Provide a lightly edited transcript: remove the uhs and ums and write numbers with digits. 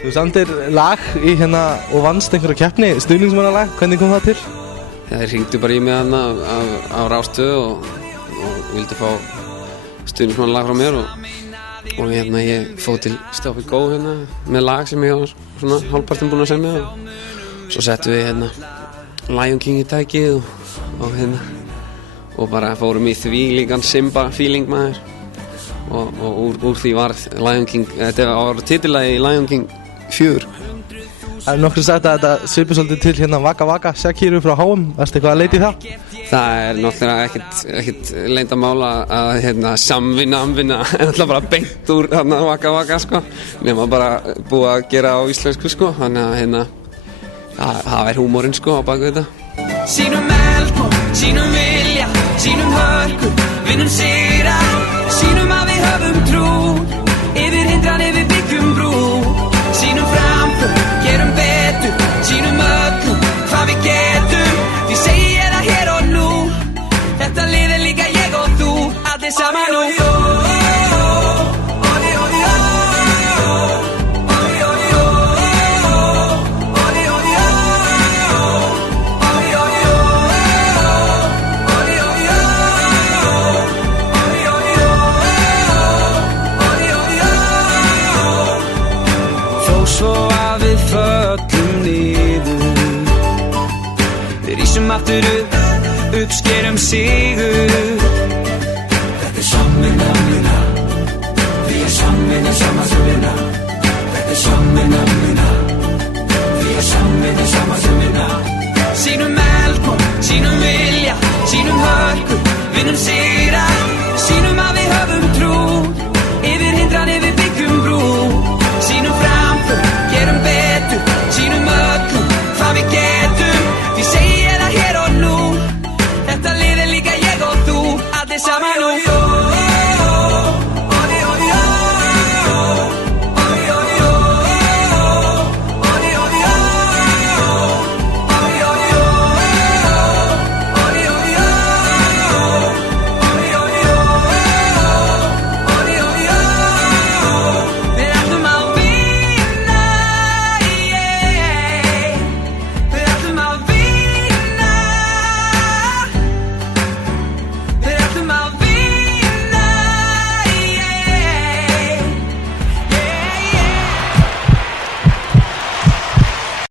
Þú samdir lag í hérna og vannst einhverja keppni, stuðningsmannalag, hvernig kom það til? Þeir hringdu bara í mig þarna á Rás 2 og vildi fá stuðningsmannalag frá mér og hérna ég fóð til Stop It Go hérna með lag sem ég var svona hálfpartinn búinn að semja og svo settum við hérna Lion King í tækið og hérna og bara fórum í því líkan Simba feeling maður og úr því var Lion King, þetta var titillagi í Lion King 4. Það nokkur sagt að þetta svipur svolítið til hérna Waka Waka Shakiru frá HM, varstu eitthvað að leita í það? Það náttúrulega ekkert leyndarmál að hérna samvinna náttúrulega bara beint úr hérna Waka Waka sko, nema bara búið að gera á íslensku sko, þannig að hérna það húmorinn sko á baku þetta. Sínum velkom, sínum vilja, sínum hörku, vinnum sigra, sínum að við höfum trú, yfir hindranir við byggjum brú, sínum framför, gerum betur, sínum öllum, hvað við getum, því segi ég það hér og nú, þetta lið líka ég og þú, allir saman og svo að við föllum niður við rísum aftur upp skerum sigur þetta samvinna við samvinna sama sem vinna þetta samvinna við samvinna sama sem vinna sínum velkom, sínum vilja, sínum hörku vinnum sigra, sínum að við höfum trú yfir hindranir við byggjum brú sínum framför, gerum betur, sínum öllum, hvað við getum, því segi ég það hér og nú, þetta lið líka ég og þú, allir saman og